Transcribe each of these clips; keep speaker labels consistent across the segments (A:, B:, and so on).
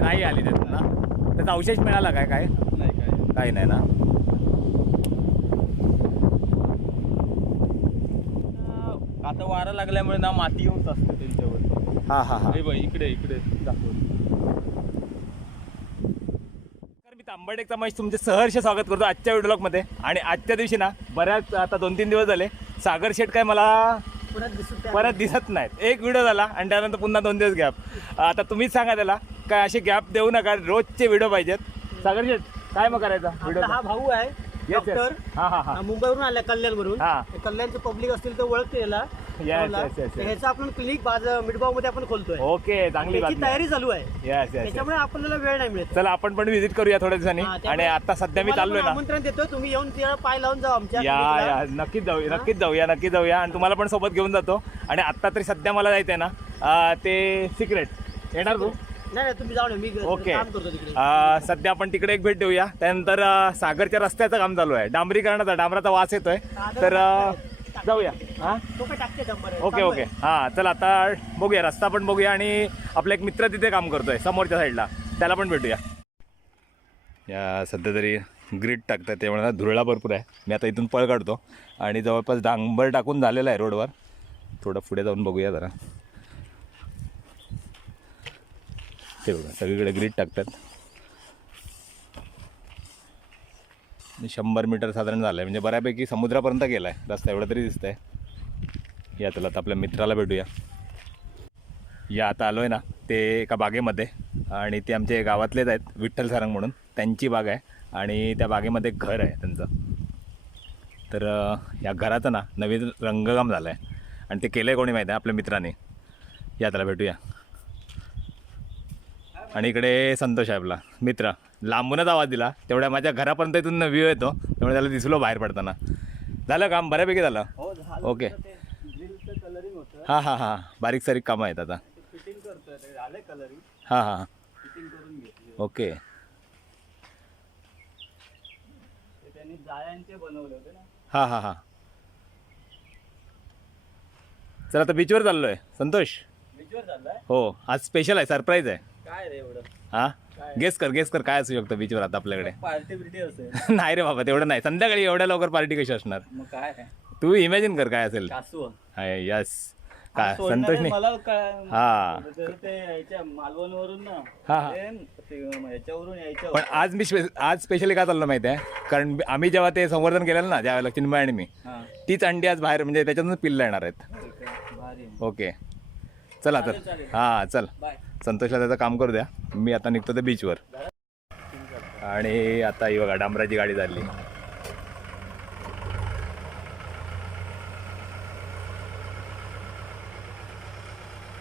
A: म्हणजे नाही आली त्यातून ना. त्याचा अवशेष मिळाला काय काय?
B: नाही काय
A: काही नाही ना.
B: आता वारा लागल्यामुळे ना माती येऊन असते त्यांच्यावर.
A: हा हा हा.
B: हे बघ इकडे इकडे. दाखव.
A: तर मी तांबडेकचा महेश तुमचे सहर्ष स्वागत करतो आजच्या व्हिडिओमध्ये आणि आजच्या दिवशी ना बऱ्याच आता दोन तीन दिवस झाले सागर शेठ काय मला परत दिसत नाहीत. एक व्हिडिओ झाला आणि त्यानंतर पुन्हा दोन दिवस गॅप आता तुम्हीच सांगा त्याला काय असे गॅप देऊ नका. रोजचे व्हिडिओ पाहिजेत. सागर काय मग करायचा? व्हिडिओ
C: हा भाऊ आहे डॉक्टर
A: हा हा हा.
C: मुंबईवरून आलाय कल्याणवरून.
A: हा.
C: कल्याणचे पब्लिक असतील तर ओळखते याला. ह्याचं आपण क्लिनिक बाज मिडगावमध्ये आपण खोलतोय.
A: ओके चांगली
C: तयारी चालू आहे.
A: येस येस
C: त्याच्यामुळे आपल्याला वेळ नाही मिळत.
A: चला आपण पण व्हिजिट करूया थोड्या दिवसांनी. आणि आता सध्या मी चाललोय ना.
C: आमंत्रण देतो तुम्ही येऊन तिला पाय लावून जाऊ आमच्या
A: या. या. नक्कीच जाऊया नक्कीच जाऊया नक्कीच जाऊया. आणि तुम्हाला पण सोबत घेऊन जातो. आणि आत्ता तरी सध्या मला जायचंय ना ते सिक्रेट येणार तू?
C: नाही नाही तुम्ही जाऊन मी
A: ओके.
C: काम करतो तिकडे.
A: अं, सध्या आपण तिकडे एक भेट देऊया. त्यानंतर अं, सागरच्या रस्त्याचं काम चालू आहे. डांबरीकरणाचा डांबराचा वास येतोय. तर अं, जाऊया. हा?
C: तो काय टाकते डंबर. आहे.
A: ओके. ओके. हां चल आता बघूया. रस्ता पण बघूया आणि आपला एक मित्र तिथे काम करतोय समोरच्या साईडला. त्याला पण भेटूया. या सध्या तरी ग्रीड टाकतात त्यामुळे ना धुरळा भरपूर आहे. मी आता इथून पळ काढतो. आणि जवळपास डांबर टाकून झालेलं आहे रोडवर. थोडं पुढे जाऊन बघूया जरा. ते बघा सगळीकडे ग्रीड टाकतात. शंभर मीटर साधारण झालं आहे म्हणजे बऱ्यापैकी समुद्रापर्यंत गेला आहे रस्ता एवढा तरी दिसतंय. या चला आता आपल्या मित्राला भेटूया. या आता आलो आहे ना ते एका बागेमध्ये. आणि ते आमचे गावातलेच आहेत विठ्ठल सारंग म्हणून. त्यांची बाग आहे. आणि त्या बागेमध्ये एक घर आहे त्यांचं. तर या घराचं ना नवीन रंगकाम झालं आहे आणि ते केलं आहे कोणी माहीत आहे आपल्या मित्राने? या त्याला भेटूया. आणि इकडे संतोष आहे आपला मित्र. लांबूनच आवाज दिला. तेवढ्या माझ्या घरापर्यंत इथून व्ह्यू येतो. त्यामुळे त्याला दिसलो बाहेर पडताना. झालं काम? बऱ्यापैकी झालं.
C: हो
A: ओके. हां हां हां. बारीक सारीक कामं आहेत आता. हां हां. ओके. हां हां हां. चला आता बीचवर चाललो आहे संतोष? हो आज स्पेशल आहे. सरप्राईज आहे.
C: काय रे एवढं?
A: हां? गेस कर गेस कर काय असू शकतं बीचवर आता आपल्याकडे?
C: पार्टी बिर्टी असेल.
A: नाही रे बाबा तेवढं नाही. संध्याकाळी एवढ्या लवकर पार्टी कशी असणार?
C: मग काय?
A: तू इमॅजिन कर काय असेल.
C: कासू
A: यस
C: मला काय
A: हा.
C: तर ते याच्या मालवणवरून ना
A: हा, हा.
C: ते- ते याच्यावरून यायच्या
A: पण आज मी स्पे आज स्पेशली का चाललो माहिती आहे कारण आम्ही जेव्हा ते संवर्धन केलेलं ना ज्यावेळेला चिन्मय आणि मी
C: हा.
A: तीच अंडी आज बाहेर म्हणजे त्याच्यातून पिल्लं येणार आहेत.
C: ठीक आहे. भारी आहे.
A: ओके. चला तर.
C: चालेल, चालेल.
A: हां चल.
C: बाय.
A: संतोषला त्याचं काम करू द्या. मी आता निघतो ते बीचवर आणि आता ही बघा डांबराची गाडी चालली.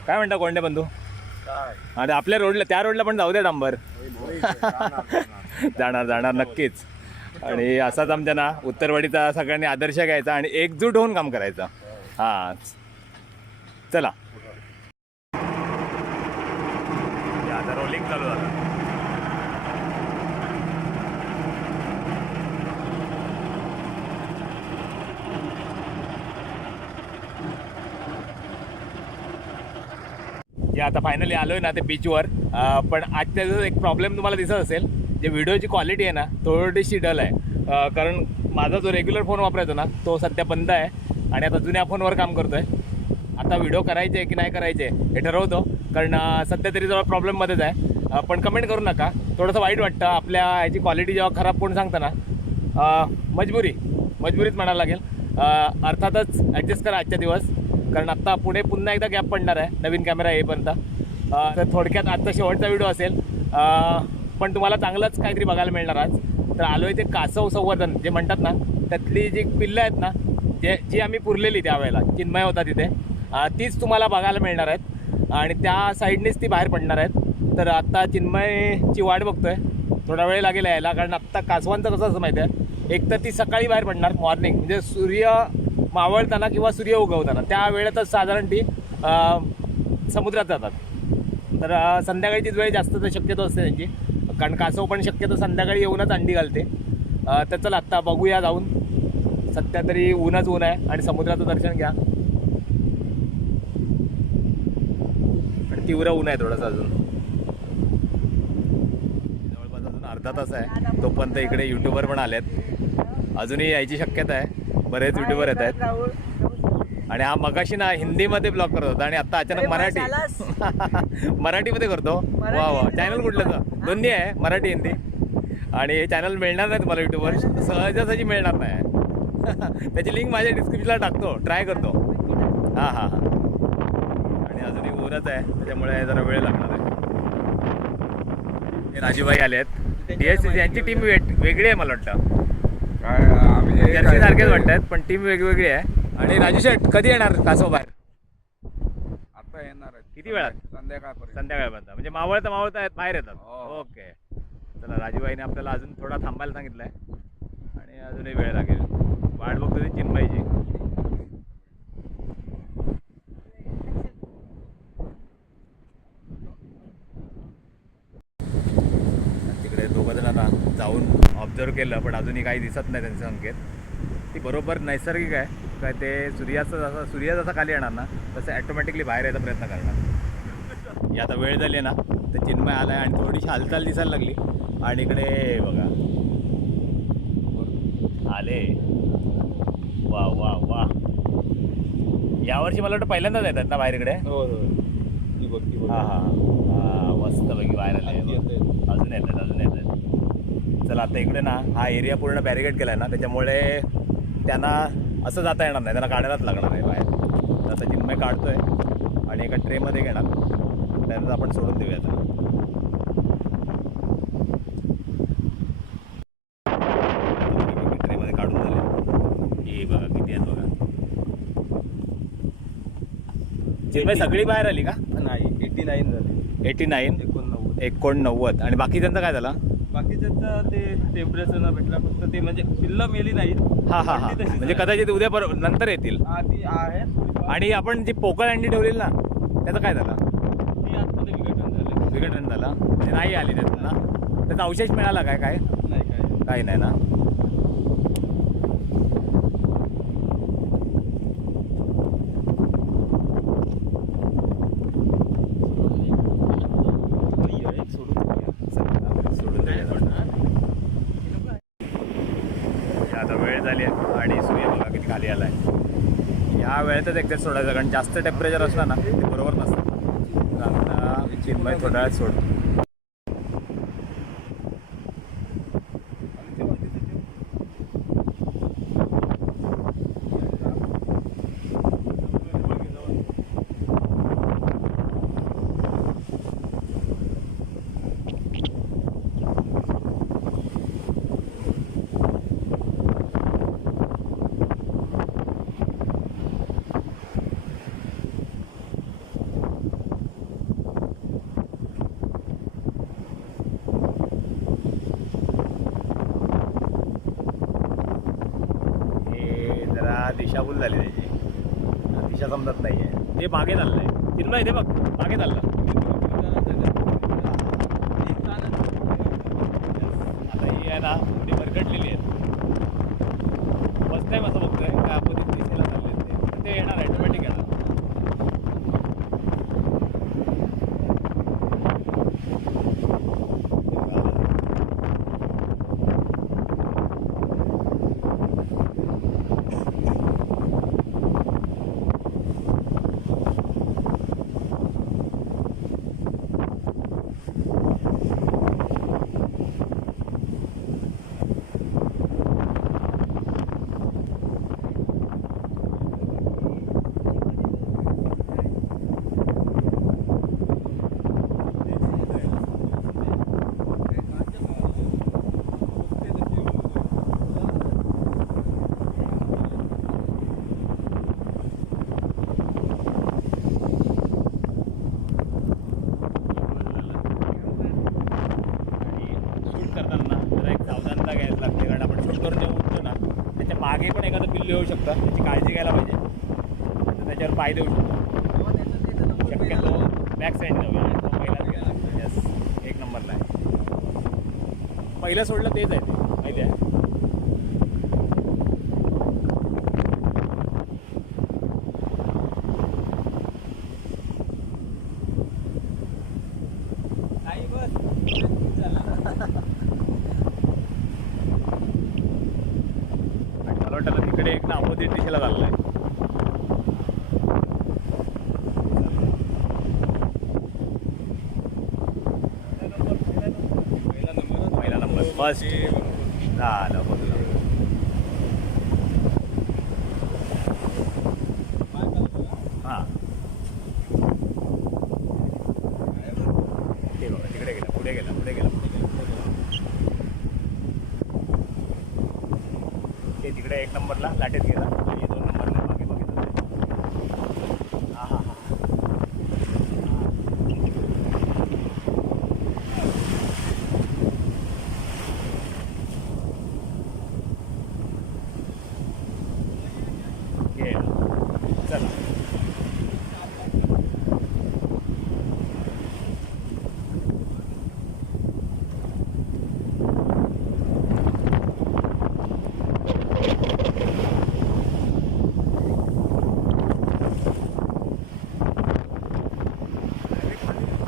A: काय म्हणता कोंडे बंधू? आणि आपल्या रोडला त्या रोडला पण जाऊ द्या डांबर. जाणार जाणार नक्कीच. आणि असाच आमच्या ना उत्तरवाडीचा सगळ्यांनी आदर्श घ्यायचा आणि एकजूट होऊन काम करायचं. हां. चला. हे आता चालू झालं. जे आता फायनली आलोय ना ते बीचवर पण आजच्या त्याचा एक प्रॉब्लेम तुम्हाला दिसत असेल. जे व्हिडिओची क्वालिटी आहे ना थोडीशी डल आहे. कारण माझा जो रेग्युलर फोन वापरायचो ना तो सध्या बंद आहे. आणि आता जुन्या फोनवर काम करतोय. आता व्हिडिओ करायचे की नाही करायचे हे ठरवतो. कारण सध्या तरी जवळ प्रॉब्लेममध्येच आहे. पण कमेंट करू नका. थोडंसं वाईट वाटतं. आपल्या ह्याची क्वालिटी जेव्हा खराब कोण सांगतं ना मजबुरी. मजबुरीच म्हणायला लागेल. अर्थातच ॲडजस्ट करा आजच्या दिवस. कारण आत्ता पुढे पुन्हा एकदा गॅप पडणार आहे. नवीन कॅमेरा येईपर्यंत. तर थोडक्यात आजचा शेवटचा व्हिडिओ असेल. पण तुम्हाला चांगलंच काहीतरी बघायला मिळणार आज. तर आलो आहे ते कासव संवर्धन. जे म्हणतात ना त्यातली जी पिल्लं आहेत ना जे जी आम्ही पुरलेली त्यावेळेला चिन्मय होता तिथे. तीच तुम्हाला बघायला मिळणार आहेत. आणि त्या साईडनेच ती बाहेर पडणार आहेत. तर आत्ता चिन्मयची वाट बघतोय. थोडा वेळ लागेल यायला कारण आत्ता कासवांचं कसं असं माहिती आहे. एक तर ती सकाळी बाहेर पडणार मॉर्निंग म्हणजे सूर्य मावळताना किंवा सूर्य उगवताना. त्या वेळेतच साधारण ती समुद्रात जातात. तर अं, संध्याकाळचीच वेळ जास्त तर शक्यतो असते त्यांची. कारण कासव पण शक्यतो संध्याकाळी येऊनच अंडी घालते. तर चला आत्ता बघूया जाऊन. सध्या तरी ऊनच ऊन आहे आणि समुद्राचं दर्शन घ्या. तीव्र ऊन आहे थोडंसं अजून. अर्धा तास आहे. तोपर्यंत इकडे युट्यूबर पण आलेत. अजूनही यायची शक्यता आहे. बरेच युट्यूबर येत आहेत. आणि हा मगाशी ना हिंदीमध्ये ब्लॉग करत होता आणि आता अचानक मराठी. मराठीमध्ये करतो? वा वा. चॅनल कुठलं दोन्ही आहे. मराठी हिंदी. आणि हे चॅनल मिळणार नाही तुम्हाला युट्यूबवर सहजासहजी मिळणार नाही. त्याची लिंक माझ्या डिस्क्रिप्शनला टाकतो. ट्राय करतो. हां हां हां. ऊनच आहे. त्याच्यामुळे जरा वेळ लागणार आहे. हे राजूभाई आले आहेत यांची टीम वेगळी आहे मला वाटतं.
D: काय आम्ही
A: जर्सी सारखेच वाटतात पण टीम वेगवेगळी आहे. आणि राजू शेठ कधी येणार कासव बाहेर
D: आता येणार.
A: किती वेळात?
D: संध्याकाळपर्यंत.
A: संध्याकाळपर्यंत. म्हणजे मावळता मावळता आहेत बाहेर येतात.
D: हो.
A: ओके. चला राजूबाईने आपल्याला अजून थोडा थांबायला सांगितलंय. आणि अजूनही वेळ लागेल. वाट बघतो ती चिन्मयची तिकडे दोघं जणांना जाऊन ऑब्झर्व केलं पण अजूनही काही दिसत नाही त्यांचे संकेत. ती बरोबर नैसर्गिक आहे. काय ते सूर्याचं जसं सूर्य जसा खाली येणार ना तसं ॲटोमॅटिकली बाहेर यायचा प्रयत्न करणार. ही आता वेळ झाली आहे ना तर चिन्मय आलाय आणि थोडीशी हालचाल दिसायला लागली. आणि इकडे बघा. आले. वा वा वा. यावर्षी मला वाटतं पहिल्यांदाच येतात ना बाहेर इकडे?
B: हो हो बघ बघ.
A: हा मस्त पैकी बाहेर आले. अजून येतात अजून येतात. चला आता इकडे ना हा एरिया पूर्ण बॅरिकेड केला आहे ना त्याच्यामुळे त्यांना असं जाता येणार नाही. त्यांना काढायलाच लागणार आहे बाहेर. आता चिन्मय काढतोय आणि एका ट्रेमध्ये घेणार. त्यानंतर आपण सोडून देऊया त्याला ट्रेमध्ये काढून झाले. ही बघा किती आहेत बघा. चिन्मय सगळी बाहेर आली का?
B: नाही एटी नाईन झाले.
A: एटी नाईन
B: एकोणनव्वद.
A: एकोणनव्वद. आणि बाकी त्यांचा काय झाला?
B: बाकीच्याचं ते टेम्परेचर न भेटला फक्त ते म्हणजे पिल्लं मेली नाहीत.
A: हा हा हा. म्हणजे. कदाचित उद्या पर नंतर येतील.
B: हा ती.
A: आणि आपण जी पोकळ अंडी ठेवलेली ना त्याचं काय झालं?
B: ती आतमध्ये विघटन झालं.
A: विघटन झालं. ते नाही आली त्यातून ना? त्याचा अवशेष मिळाला काय? काय?
B: नाही काय
A: काही नाही ना
B: एक सोडून
A: चला, सोडून देऊया आता. आता वेळ झाली आहे आणि सूर्य बघा किती खाली आलाय या वेळेतच एक्झॅक्ट सोडायचं कारण जास्त टेम्परेचर असलं ना ते बरोबर नसतं. तर चिन्मय थोड्या वेळात हे जरा दिशाभूल झाली त्याची दिशा समजत नाहीये ते मागे चाललंय चिन्मय ते बघ मागे चाललं आता ही आहे ना थोडी भरकटलेली आहेत फर्स्ट टाइम असं बघतोय का आपण दिशेला चालले ते पण ते येणार ऑटोमॅटिक येणार शूट करताना जरा एक सावधानता घ्यायला लागते कारण आपण शूट करून जेव्हा उठतो ना त्याच्यामागे पण एखादं पिल्लू येऊ शकतं त्याची काळजी घ्यायला पाहिजे. तर त्याच्यावर पाय देऊ शकतो. शक्यतो बॅक साईड जाऊया तो पहिलाच गेला. येस एक नंबरला आहे. पहिलं सोडलं तेच आहे. ते माहिती आहे वाटतं आता तिकडे एक ना अपोजिट दिशेला चाललाय. पहिला नंबर फर्स्ट झालं बघलं हां ते बघा तिकडे गेला पुढे गेला पुढे गेला पुढे गेला पुढे गेला ते तिकडे एक नंबरला लाटेत गेला आणि दोन नंबरला मागे बघितलं हा हा हा गेला चला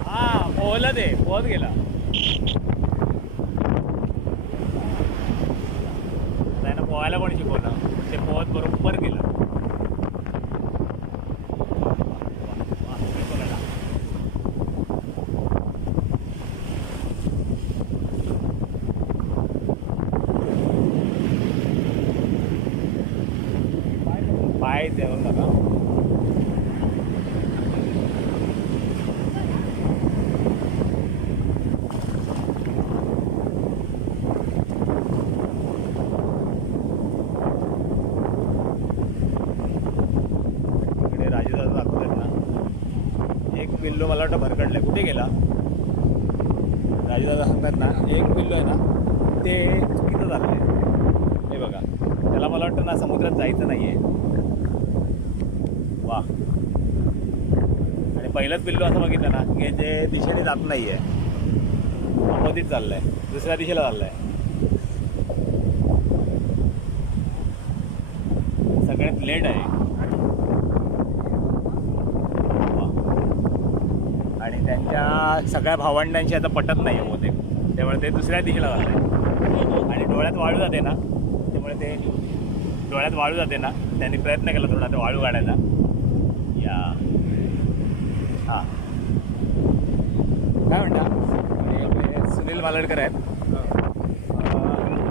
A: हा धावत गेला. त्यानं पोहायला पण शिकवलं. ते पोहत बरोबर गेलं. वा, वा, हे बघायला. पाय देऊ नका इकडे राजूदादा दाखवतात ना एक पिल्लू मला वाटतं भरकडलंय कुठे गेला? राजूदादा सांगतात ना एक पिल्लू आहे ना ते चुकीचं झालं आहे. हे बघा त्याला मला वाटतं ना समुद्रात जायचं नाही आहे वा. आणि पहिलंच पिल्लू असं बघितलं ना की ते दिशेने जात नाही आहे अपोजिट आहे दुसऱ्या दिशेला चाललंय. सगळ्यात लेट आहे वा. त्यांच्या सगळ्या भावंडांशी आता पटत नाही हो आहे बहुतेक त्यामुळे ते दुसऱ्या दिशेला जात आणि डोळ्यात वाळू जाते ना त्यामुळे ते डोळ्यात वाळू जाते ना त्यांनी प्रयत्न केला थोडा ते वाळू काढायचा या. हां. काय म्हणता? सुनील मालडकर आहेत.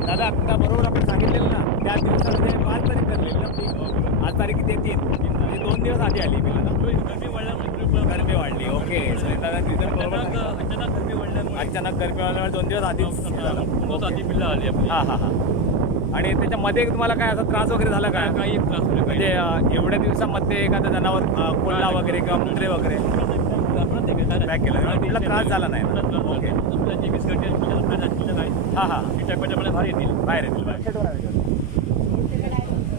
A: दादा आता बरोबर आपण सांगितलेलं ना त्या दिवसामध्ये पाच तारीख ठरलेली आज तारीख किती येते तीन. दोन दिवस आधी आली बिल ना
C: गरमी
A: वाढली. ओके.
C: अचानक गरमी वाढल्यामुळे.
A: अचानक गरमी वाढल्यामुळे दोन दिवस हे
C: बहुत आधी बिल्ला आली आपली.
A: हां हां हां. आणि त्याच्यामध्ये तुम्हाला काय असा त्रास वगैरे झाला काय
C: काही त्रास
A: म्हणजे अं, एवढ्या दिवसामध्ये एखादं जनावर अं, कोल्हा वगैरे किंवा मुंडरे वगैरे? केलं. कुठला त्रास झाला नाही ना? ओके. हां हां.
C: बाहेर येतील.
A: बाहेर येतील. बाहेर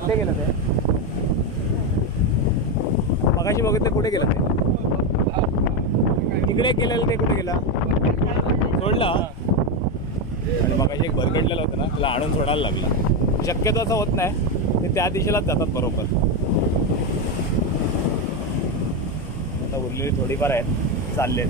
A: कुठे गेलं ते? मगाशी बघितलं कुठे गेलं ते? तिकडे केलेलं ते कुठे गेला? सोडला. आणि मग एक भरगडलेलं होतं ना त्याला आणून सोडायला लागला. शक्यतो असं होत नाही ते त्या दिशेलाच जातात बरोबर. आता उरलेली थोडीफार आहेत चाललेत.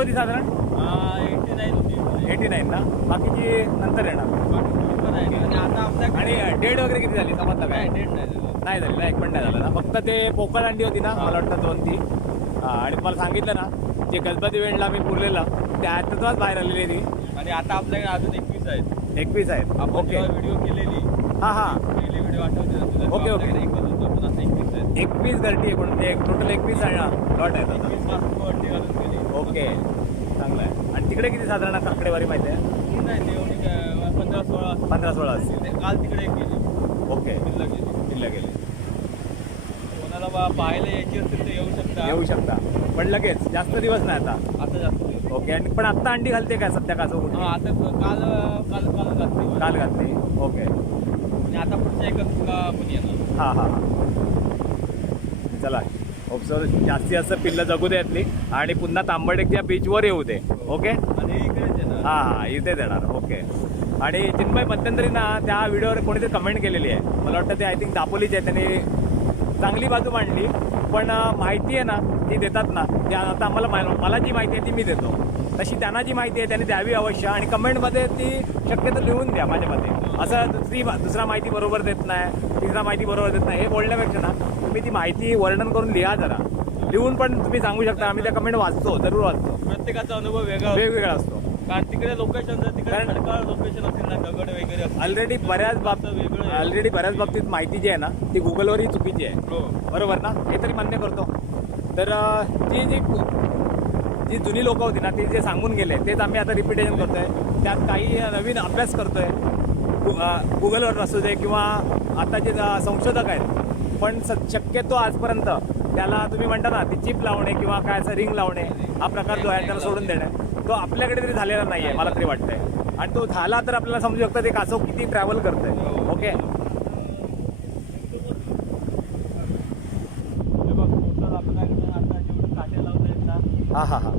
A: होती साधारण?
B: एटी नाईन होती.
A: एटी नाईन ना? बाकीची नंतर येणार.
B: आहे आणि आता आपल्याकडे
A: आणि डेट वगैरे किती झाली? समजलं काय?
B: डेट नाही झालं.
A: नाही झाली ना? एक पण नाही झालं ना? फक्त ते पोकळ अंडी होती ना मला वाटतं दोन ती आणि मला सांगितलं ना जे गणपती इव्हेंटला मी पुरलेला त्यातच बाहेर आलेली ती.
B: आणि आता आपल्याकडे अजून एकवीस आहेत.
A: एकवीस आहेत. ओके.
B: व्हिडिओ केलेली
A: हां हां.
B: पहिली व्हिडिओ आठवते ना
A: ओके, ओके.
B: एकवीस आहेत.
A: एकवीस गर्टी एकूण एक टोटल एकवीस लॉट आहेत आता
B: एकवीसपासून अंडी घालून गेली
A: ओके. चांगलं आहे. आणि तिकडे किती साधारण काकडेवारी माहिती आहे?
B: नाही ते एवढी काय, पंधरा सोळा.
A: पंधरा सोळा असतील.
B: ते काल तिकडे गेली.
A: ओके.
B: किल्ला गेली.
A: किल्ला गेले.
B: कोणाला बा पाहायला यायची असेल तर येऊ शकता.
A: येऊ शकता. पण लगेच जास्त दिवस नाही आता.
B: आता जास्त.
A: ओके आणि पण आत्ता अंडी घालते काय सध्या काजू
B: हा? आता काल काल काल घातली
A: काल घातली. ओके.
B: आणि आता पुढच्या एका तुला पण येणार.
A: हां हां हां. चला. होपसो जास्तीत जास्त पिल्लं जगू दे यातली. आणि पुन्हा तांबडेच्या बीचवर येऊ दे. ओके हां हां इथे देणार. ओके आणि चिन्मय मध्यंतरी ना त्या व्हिडिओवर कोणीतरी कमेंट केलेली आहे. मला वाटतं ते आय थिंक दापोलीचे आहे. त्यांनी चांगली बाजू मांडली. पण माहिती आहे ना ती देतात ना ते आता आम्हाला मा- मला जी माहिती आहे ती मी देतो. तशी त्यांना जी माहिती आहे त्यांनी द्यावी अवश्य. आणि कमेंटमध्ये ती शक्यतो लिहून द्या माझ्या मते. असं दुसरी दुसरा माहिती बरोबर देत नाही तिसरा माहिती बरोबर देत नाही हे बोलण्यापेक्षा ना तुम्ही ती माहिती वर्णन करून लिहा जरा. लिहून पण तुम्ही सांगू शकता आम्ही त्या कमेंट वाचतो जरूर वाचतो.
B: प्रत्येकाचा अनुभव वेगळा.
A: वेगवेगळा असतो.
B: कारण तिकडे लोकेशन जर तिकडे लोकेशन असेल ना दगड वगैरे
A: ऑलरेडी बऱ्याच बाबतीत
B: वेगळं.
A: ऑलरेडी बऱ्याच बाबतीत माहिती जी आहे ना ती गुगलवरही चुकीची आहे.
B: हो.
A: बरोबर ना? हे तरी मान्य करतो. तर ती जी जी जुनी लोकं होती ना ती जे सांगून गेले तेच आम्ही आता रिपिटेशन करतोय. त्यात काही नवीन अभ्यास करतोय. गु- गुगलवर असू दे किंवा आताचे अं, संशोधक आहेत पण स शक्यतो आजपर्यंत त्याला तुम्ही म्हणता ना ती चिप लावणे किंवा काय असं रिंग लावणे हा प्रकार जो आहे त्याला सोडून देणे तो आपल्याकडे तरी झालेला नाही आहे मला तरी वाटतंय. आणि तो झाला तर आपल्याला समजू शकतं ते कासव किती ट्रॅव्हल करतंय. ओके
B: हे आता
A: हां हां हां.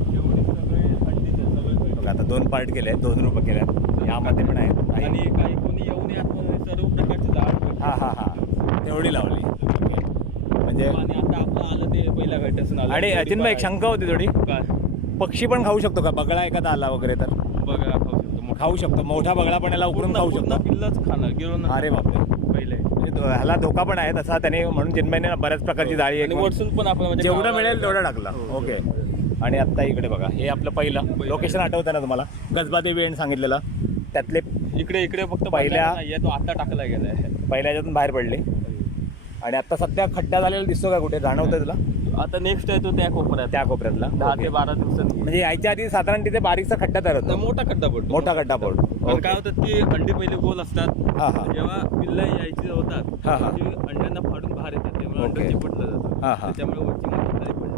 A: आता दोन पार्ट केले दोन रुपये केले यामध्ये पण आहेत
B: आणि
A: आणि
B: काही येऊन यात सर्व प्रकारचे झाड
A: हां हां हां. तेवढी लावली. म्हणजे
B: आणि आता आपलं आलं ते पहिल्या घाटासून आलं.
A: आणि चिन्मय एक शंका होती थोडी.
B: काय?
A: पक्षी पण खाऊ शकतो का? बगळा एखादा आला वगैरे तर.
B: बघा खाऊ शकतो मोठा.
A: खाऊ शकतो. मोठा बगळा पण याला उकरून
B: पूर्ण-
A: खाऊ शकतो.
B: पिल्लच खाणार गिळून
A: अरे बापरे.
B: पहिले.
A: म्हणजे तो- ह्याला धोका पण आहे तसा त्याने म्हणून चिन्मयने बऱ्याच प्रकारची जाळी
B: आणि वरसून पण आपण म्हणजे
A: जेवढं मिळेल तेवढं टाकला.
B: हो.
A: ओके. आणि आत्ता इकडे बघा. हे आपलं पहिलं
B: पहिलं.
A: लोकेशन आठवतं ना तुम्हाला? कसबा देवी एंड सांगितलेलं. त्यातले
B: इकडे इकडे फक्त
A: पहिल्या-
B: नाहीये तो आता टाकला गेलाय
A: पहिल्या ह्याच्यातून बाहेर पडले आणि आता सध्या खड्डा झालेला दिसतो का कुठे जाणवतंय तुला
B: आता नेक्स्ट आहे तो त्या कोपऱ्यात
A: त्या कोपऱ्यातला
B: दहा. ते बारा दिवसांनी
A: म्हणजे यायच्या आधी साधारण तिथे बारीकसा खड्डा तयार होतो
B: मोठा खड्डा पडतो
A: मोठा खड्डा पडतो ओके.
B: काय होतं की अंडी पहिले गोल असतात
A: हा हा
B: जेव्हा पिल्ला यायची होतात
A: हा, हा.
B: ती अंड्यांना फाडून बाहेर येतात त्यामुळे अंड
A: ओके.
B: चिपटलं
A: हा, हा.
B: जातं त्याच्यामुळे वरची माती खाली पडली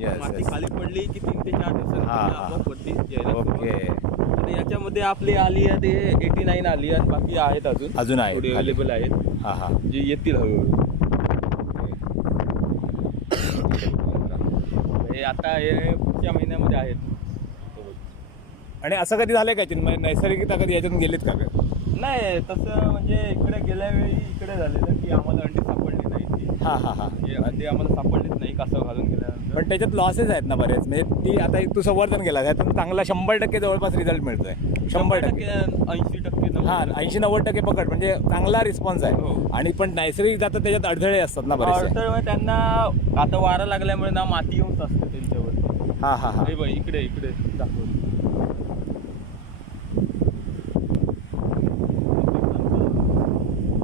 A: Yes,
B: माती
A: yes.
B: खाली पडली की तीन ते चार
A: हा, हा.
B: वरती यायला सुरुवात
A: ओके.
B: आणि याच्यामध्ये आपली आली आहे ते एटी नाईन आली आणि बाकी आहेत अजून.
A: अजून आहे
B: थोडी
A: खाली.
B: अवेलेबल आहेत.
A: हा हा.
B: जे येतील हळूहळू. हे आता हे पुढच्या महिन्यामध्ये आहेत.
A: आणि असं कधी झालंय का चिन्मय नैसर्गिकता कधी याच्यातून गेलीत का ग?
B: नाही तसं म्हणजे इकडे गेल्या वेळी इकडे झालेलं की आम्हाला अंडी सापडली नाही.
A: हा हा हा.
B: म्हणजे अंडी आम्हाला सापडलीच कासव घालून गेल्यानंतर?
A: पण त्याच्यात लॉसेस आहेत ना बरेच. म्हणजे ती आता एक तू संवर्धन केला. त्यातून चांगला शंभर टक्के जवळपास रिझल्ट मिळतोय. शंभर टक्के.
B: ऐंशी टक्के
A: हा ऐंशी नव्वद टक्के पकड. म्हणजे चांगला रिस्पॉन्स आहे.
B: हो.
A: आणि पण नैसर्गिक जातं त्याच्यात अडथळे असतात ना बरेचसे.
B: अडथळे त्यांना आता वारा लागल्यामुळे ना माती येऊन असते त्यांच्यावर.
A: हा हा हा.
B: हे बघ इकडे इकडे दाखव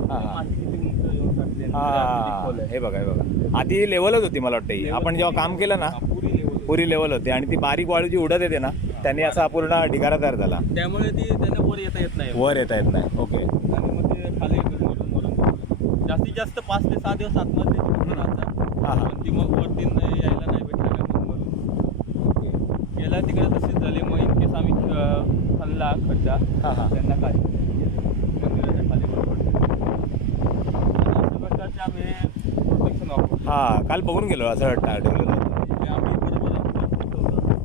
A: हा, हा.
B: माती किती उंच येऊन टाकली आणि
A: हा. हे बघा हे बघा. आधी लेवलच होती मला वाटतं ही. आपण जेव्हा काम केलं ना
B: पुरी
A: लेवल होती. आणि ती बारीक वाळू जी उडत येते ना त्यांनी असा पूर्ण ढिगारा तयार झाला.
B: त्यामुळे ती त्यांना वर येता येत नाही.
A: वर येता येत नाही. ओके
B: आणि मग ते खाली. जास्तीत जास्त पाच ते सहा दिवस आतमध्ये ते राहतात. पण ती मग वरती यायला नाही भेटलं
A: ओके
B: गेल्या तिकडे तसेच झाले. मग इनकेस आम्ही अं, खाल्ला खड्डा.
A: हा हा.
B: त्यांना काय मंदिराच्या खाली वर पडले. आणि अशा प्रकारचे आम्ही प्रोटेक्शन वापरतो
A: हा काल बघून गेलो असं
B: ठेवतो.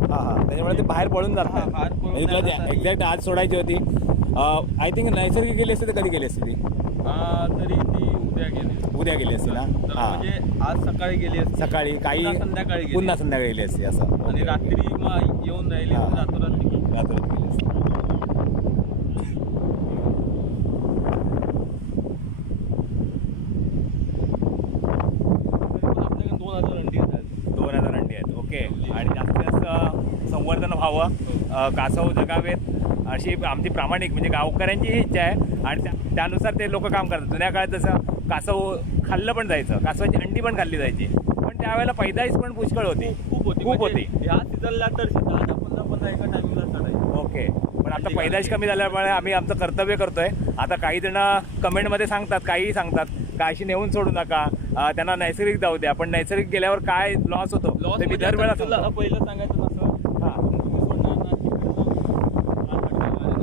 A: हा हा. त्याच्यामुळे ते बाहेर पडून जात
B: हा, बाहेर पडून
A: नाही तुला
B: जाण्यासाठी-
A: एक्झॅक्ट आज सोडायची होती. आय थिंक नैसर्गिक गेली असते तर कधी गेली असते ती?
B: हा, तरी ती उद्या गेली
A: उद्या गेली असती ना?
B: तर
A: हां.
B: म्हणजे आज सकाळी गेली असती.
A: सकाळी काही
B: पुन्हा संध्याकाळी गेली
A: पुन्हा संध्याकाळी गेली असती असं.
B: आणि रात्री मग येऊन राहिली
A: हा
B: गेली.
A: रात्री गेली असती
B: आपल्याकडे दोन हजार अंडी येतात
A: दोन हजार अंडी आहेत ओके आणि जास्तीत जास्त संवर्धन व्हावं अ, कासव जगावेत अशी आमची प्रामाणिक म्हणजे गावकऱ्यांची ही इच्छा आहे. आणि त्या त्यानुसार ते लोक काम करतात. जुन्या काळात जसं कासव खाल्लं पण जायचं कासवाची अंडी पण खाल्ली जायची. पण त्यावेळेला पैदाईच पण पुष्कळ होती.
B: खूप होती.
A: खूप
B: म्हणजे
A: होती.
B: ह्या सीझनला तर दहा दहा पंधरा पंधरा एका टायमिंगला चढायची
A: ओके. पण आता पैदाश कमी झाल्यामुळे आम्ही आमचं कर्तव्य करतोय. आता काही जण कमेंटमध्ये सांगतात काहीही सांगतात. का अशी नेऊन सोडू नका. त्यांना नैसर्गिक जाऊ द्या. पण नैसर्गिक गेल्यावर काय लॉस होतो? मी दरवेळा सांगतो.
B: पहिलं सांगायचं नसं
A: हां
B: तुम्ही सोडणार ना तिकडनं रात अडकायला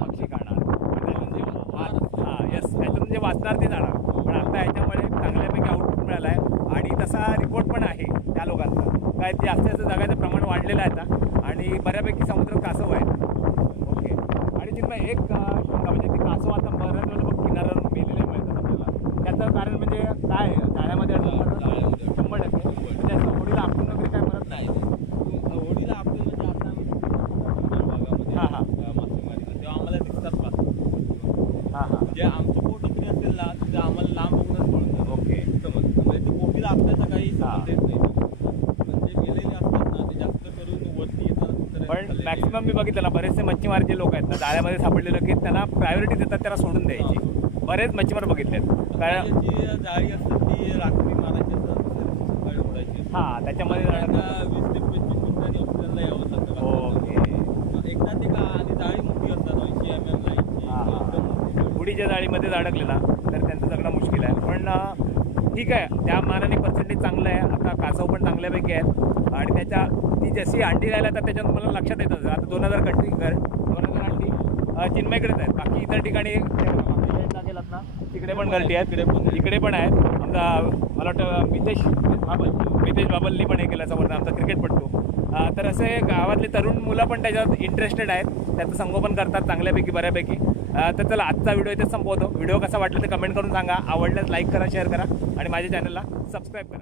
A: पक्षी खाणार पण त्यातून जे वा- हा येस त्यातून जे वाचणार ते जाणार पण आता याच्यामुळे चांगल्यापैकी आउटपुट मिळालं आहे आणि तसा रिपोर्ट पण आहे त्या लोकांचा जास्त जगाचं प्रमाण वाढलेलं आहे आता. आणि बऱ्यापैकी समुद्रात कासव आहेत. ओके. आणि चिन्मय एक शंका म्हणजे ते कासव आता बऱ्याच वेळेला बघ किनाऱ्यावर मेलेले मिळतात आपल्याला. त्याचं कारण म्हणजे काय आहे? जाळ्यामध्ये. शंभर टक्के. असं होडीला आपटून वगैरे काय म्हणत नाही
B: होडीला आपण म्हणजे आता आम्ही डोंगर भागामध्ये
A: हा, हा.
B: अं, मासेमारीला तेव्हा आम्हाला दिसतात का
A: हां हां
B: म्हणजे आमचं पोट उतरी असेल ना तर ते आम्हाला लांब बघूनच कळून
A: ओके
B: समज म्हणजे ते पोटीला आपल्याचा काही
A: हा.
B: संबंध येत नाही म्हणजे मेलेले असतात ना ते जास्त करून वरती येतात तर
A: मॅक्सिमम मी बघितलं ना बरेचसे मच्छीमार जे लोक आहेत ना जाळ्यामध्ये सापडलेले की त्यांना प्रायोरिटी देतात त्यांना सोडून द्यायची. बरेच मच्छीमार बघितलेत कारण
B: जी जाळी असतात ती रात्री मारायची असतात दुसऱ्या दिवशी सकाळी ओढायची असतात.
A: हा त्याच्यामध्ये
B: त्यांना वीस ते पंचवीस मिनिटांनी ऑक्सिजनला यावं लागतं.
A: ओके.
B: एकदा ते का आणि जाळी मोठी असतात ऐंशी एम एम लाईनची
A: हा, हा.
B: एकदम मोठी जाळी.
A: उडीच्या जाळीमध्ये अडकले ना तर त्यांचं जगणं मुश्किल आहे. पण अं, ठीक आहे त्या मानाने पर्सेंटेज चांगलं आहे. आता कासव पण चांगल्यापैकी आहेत. आणि त्याच्या ती जशी अंडी राहिल्या तर त्याच्यात मला लक्षात येतं. आता दोन हजार कंटी दोन हजार अंडी चिन्मयकडेच आहेत. बाकी इतर ठिकाणी गेलात ना तिकडे पण गर्दी आहेत.
B: तिकडे पण
A: इकडे पण आहेत. आमचा मला वाटतं मितेश बाबल मितेश बाबलनी पण हे केलं समोर आमचा क्रिकेटपटू तर असे गावातले तरुण मुलं पण त्याच्यात इंटरेस्टेड आहेत. त्याचं संगोपन करतात चांगल्यापैकी बऱ्यापैकी. तर चला आजचा व्हिडिओ इथेच संपवतो. व्हिडिओ कसा वाटला ते कमेंट करून सांगा. आवडल्यास लाईक करा शेअर करा. आणि माझ्या चॅनलला सबस्क्राईब करा.